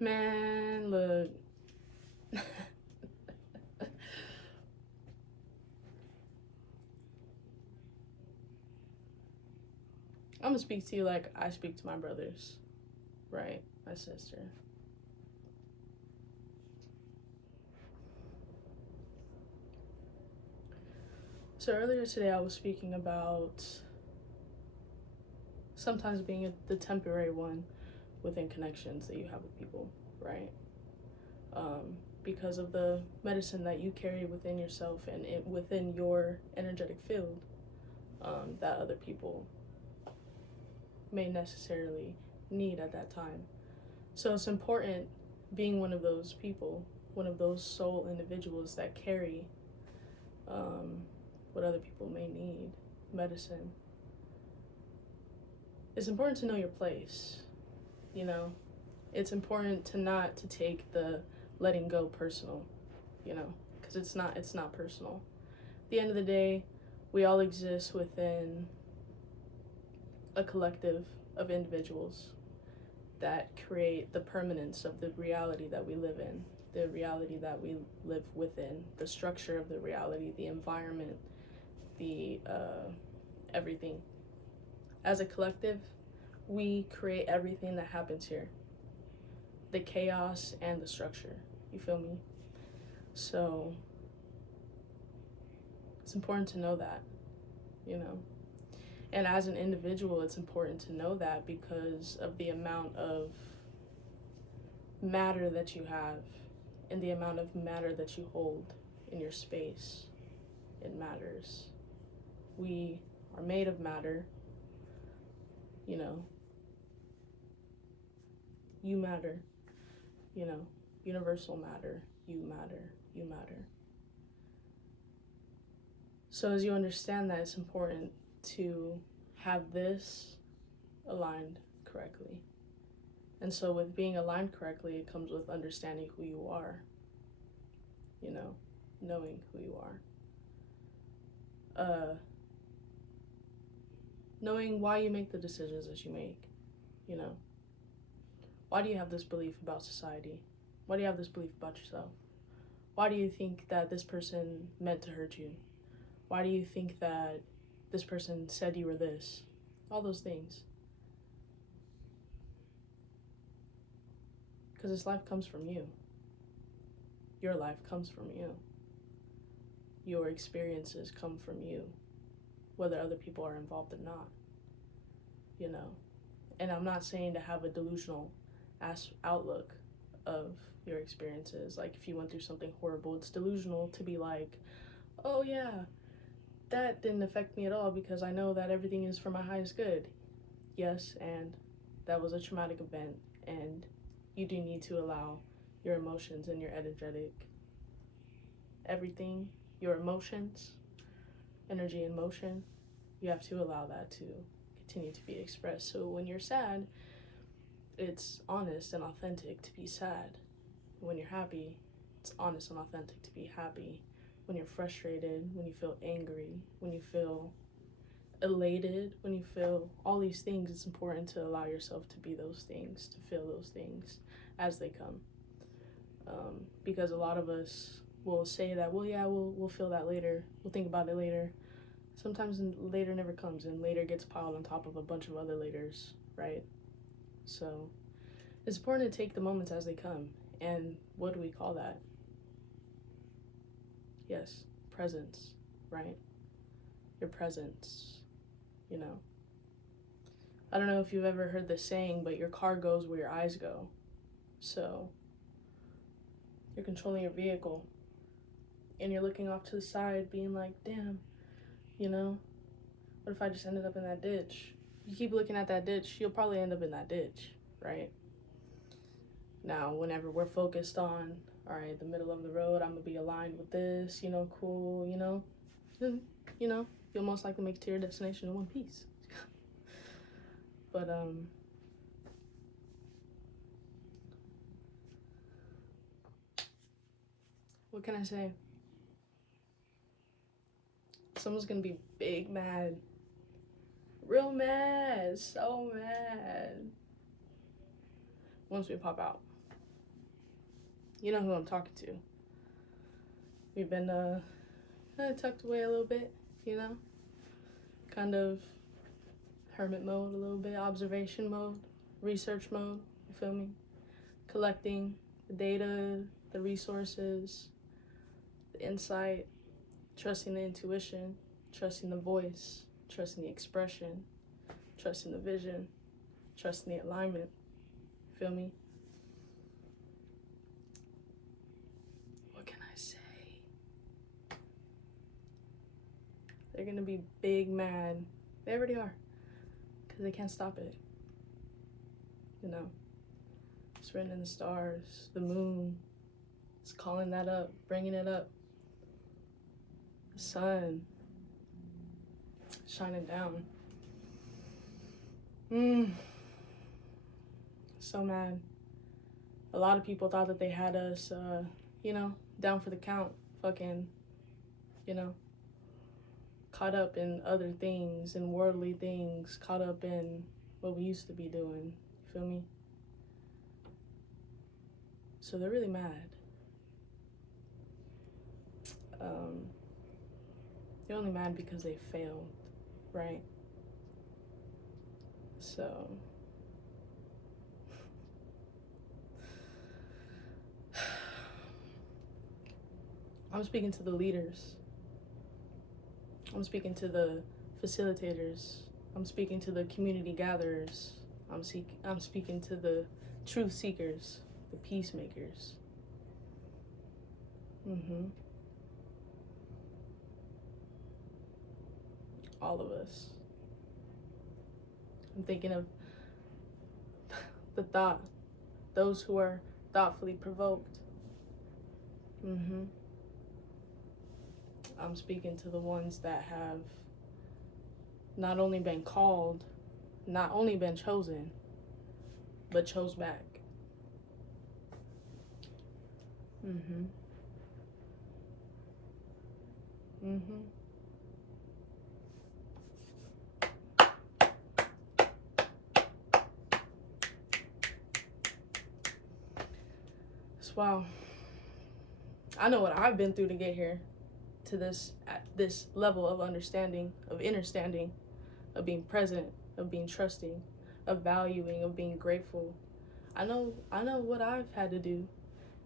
Man, look. I'm gonna speak to you like I speak to my brothers, right? My sister. So earlier today, I was speaking about sometimes being the temporary one within connections that you have with people, right? Because of the medicine that you carry within yourself and within your energetic field, that other people may necessarily need at that time. So it's important being one of those people, one of those soul individuals that carry what other people may need, medicine. It's important to know your place, you know? It's important to not to take the letting go personal, you know, because it's not personal. At the end of the day, we all exist within a collective of individuals that create the permanence of the reality that we live in, the reality that we live within, the structure of the reality, the environment, the everything. As a collective, we create everything that happens here, the chaos and the structure. You feel me? So it's important to know that, you know. And as an individual, it's important to know that because of the amount of matter that you have and the amount of matter that you hold in your space. It matters. We are made of matter, you know. You matter, you know. Universal matter. You matter. You matter. So as you understand that, it's important to have this aligned correctly. And so with being aligned correctly, it comes with understanding who you are, you know, knowing who you are. Knowing why you make the decisions that you make, you know. Why do you have this belief about society? Why do you have this belief about yourself? Why do you think that this person meant to hurt you? Why do you think that this person said you were this? All those things. Because this life comes from you. Your life comes from you. Your experiences come from you, whether other people are involved or not, you know. And I'm not saying to have a delusional outlook of your experiences. Like if you went through something horrible, it's delusional to be like, oh yeah, that didn't affect me at all because I know that everything is for my highest good. Yes, and that was a traumatic event, and you do need to allow your emotions and your energetic everything, your emotions, energy and motion, you have to allow that to continue to be expressed. So when you're sad, it's honest and authentic to be sad. When you're happy, it's honest and authentic to be happy. When you're frustrated, when you feel angry, when you feel elated, when you feel all these things, it's important to allow yourself to be those things, to feel those things as they come. Because a lot of us will say that, well, yeah, we'll feel that later. We'll think about it later. Sometimes later never comes, and later gets piled on top of a bunch of other laters, right? So it's important to take the moments as they come. And what do we call that? Yes, presence, right? Your presence, you know. I don't know if you've ever heard this saying, but your car goes where your eyes go. So you're controlling your vehicle and you're looking off to the side being like, damn, you know, what if I just ended up in that ditch? You keep looking at that ditch, you'll probably end up in that ditch, right? Now, whenever we're focused on, all right, the middle of the road, I'm gonna be aligned with this, you know, cool, you know, then, you know, you'll most likely make it to your destination in one piece. But, what can I say? Someone's gonna be big mad. Real mad. So mad. Once we pop out. You know who I'm talking to. We've been kind of tucked away a little bit, you know? Kind of hermit mode a little bit, observation mode, research mode, you feel me? Collecting the data, the resources, the insight, trusting the intuition, trusting the voice, trusting the expression, trusting the vision, trusting the alignment, feel me? What can I say? They're gonna be big mad. They already are, because they can't stop it, you know? It's written in the stars, the moon is calling that up, bringing it up. The sun shining down. So mad. A lot of people thought that they had us, down for the count, fucking, caught up in other things, in worldly things, caught up in what we used to be doing, you feel me? So they're really mad. They're only mad because they failed, right? So I'm speaking to the leaders. I'm speaking to the facilitators. I'm speaking to the community gatherers. I'm speaking to the truth seekers, the peacemakers. All of us. I'm thinking of those who are thoughtfully provoked. I'm speaking to the ones that have not only been called, not only been chosen, but chose back. Wow. I know what I've been through to get here, to this level of understanding, of understanding, of being present, of being trusting, of valuing, of being grateful. I know what I've had to do,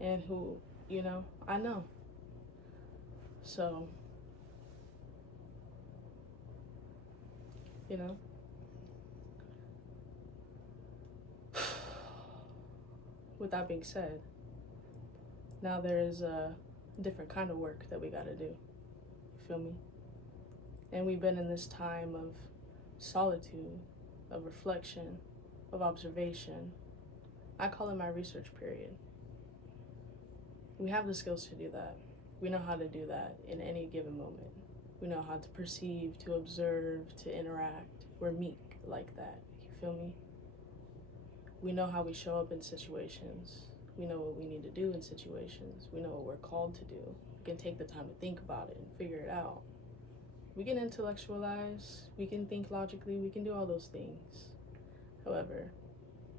and who, I know. So, with that being said, now there is a different kind of work that we gotta do. You feel me? And we've been in this time of solitude, of reflection, of observation. I call it my research period. We have the skills to do that. We know how to do that in any given moment. We know how to perceive, to observe, to interact. We're meek like that. You feel me? We know how we show up in situations. We know what we need to do in situations. We know what we're called to do. We can take the time to think about it and figure it out. We can intellectualize, we can think logically, we can do all those things. However,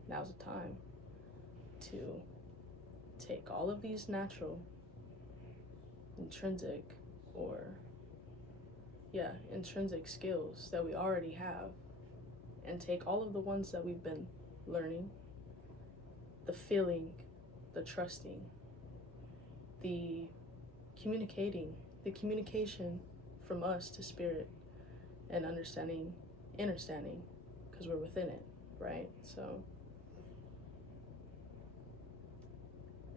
now's the time to take all of these natural, intrinsic skills that we already have, and take all of the ones that we've been learning, the feeling, the trusting, the communication from us to spirit, and understanding, because we're within it, right? So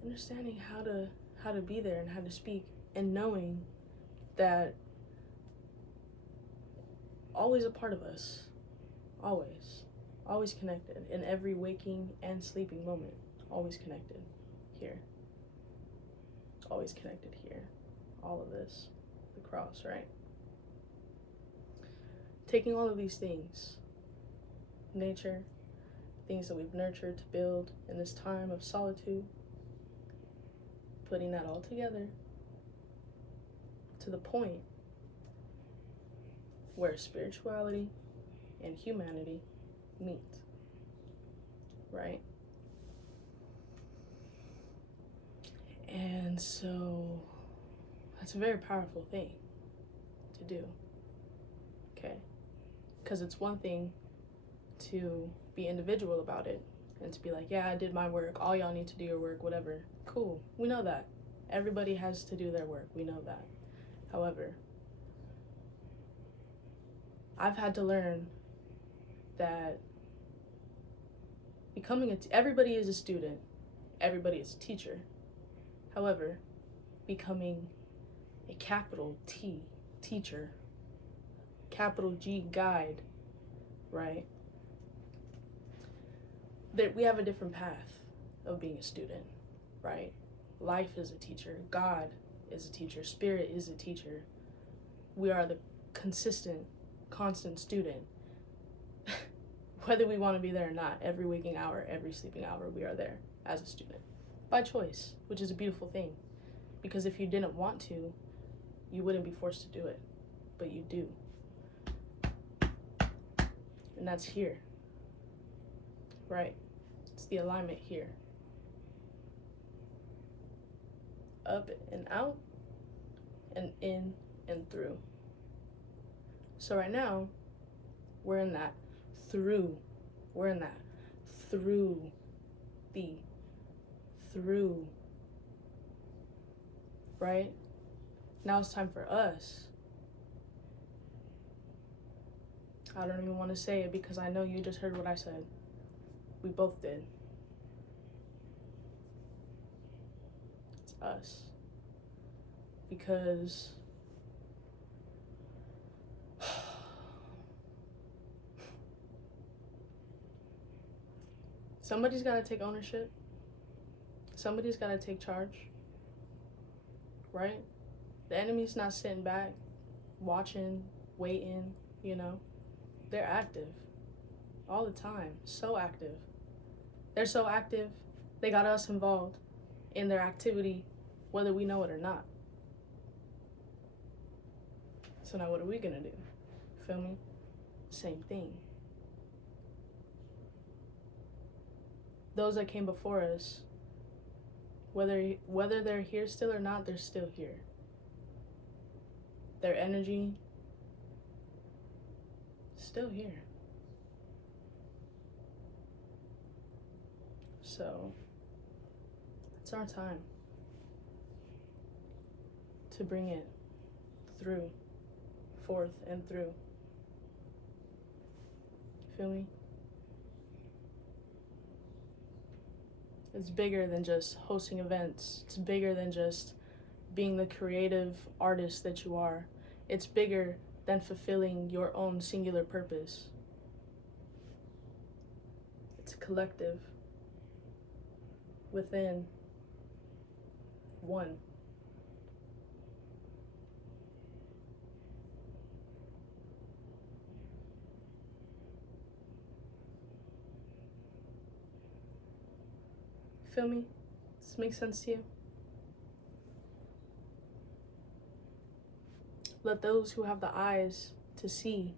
understanding how to be there and how to speak, and knowing that always a part of us, always connected in every waking and sleeping moment, always connected here, always connected here, all of this, the cross, right? Taking all of these things, nature, things that we've nurtured to build in this time of solitude, putting that all together to the point where spirituality and humanity meet, right? And so that's a very powerful thing to do. Okay? Because it's one thing to be individual about it and to be like, yeah, I did my work. All y'all need to do your work, whatever. Cool. We know that. Everybody has to do their work. We know that. However, I've had to learn that everybody is a student. Everybody is a teacher. However, becoming a capital T teacher, capital G guide, right? That we have a different path of being a student, right? Life is a teacher. God is a teacher. Spirit is a teacher. We are the constant student. Whether we want to be there or not, every waking hour, every sleeping hour, we are there as a student. By choice, which is a beautiful thing. Because if you didn't want to, you wouldn't be forced to do it. But you do. And that's here. Right? It's the alignment here. Up and out, and in and through. So right now, we're in that through. We're in that through the through. Right? Now it's time for us. I don't even want to say it because I know you just heard what I said. We both did. It's us. Because somebody's got to take ownership. Somebody's got to take charge. Right? The enemy's not sitting back, watching, waiting, They're active all the time. So active. They're so active, they got us involved in their activity, whether we know it or not. So now what are we gonna do? Feel me? Same thing. Those that came before us, whether they're here still or not, they're still here. Their energy, still here. So, it's our time to bring it through, forth and through. Feel me? It's bigger than just hosting events. It's bigger than just being the creative artist that you are. It's bigger than fulfilling your own singular purpose. It's a collective within one. Feel me? Does this make sense to you? Let those who have the eyes to see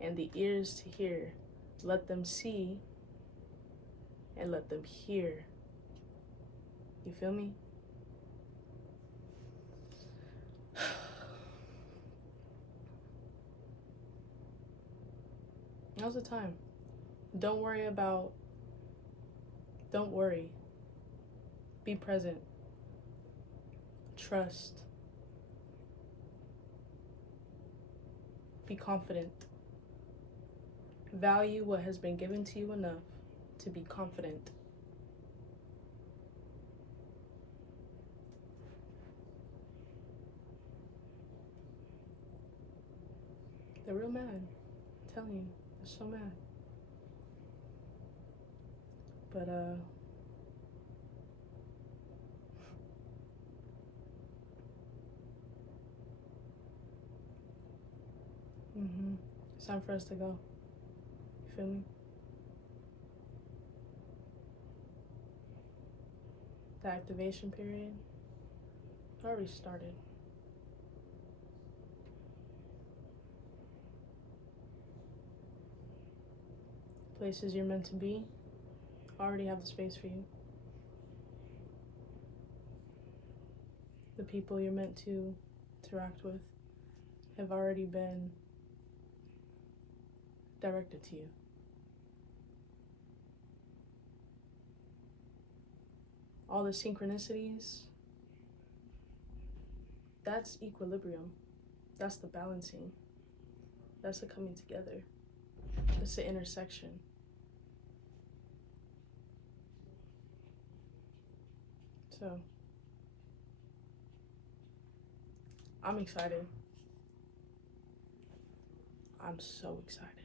and the ears to hear, let them see and let them hear. You feel me? Now's the time. Don't worry. Be present. Trust. Be confident. Value what has been given to you enough to be confident. They're real mad. I'm telling you, they're so mad. But it's time for us to go. You feel me? The activation period already started. Places you're meant to be already have the space for you. the people you're meant to interact with have already been directed to you. All the synchronicities, that's equilibrium. That's the balancing. That's the coming together. That's the intersection. So, I'm excited. I'm so excited.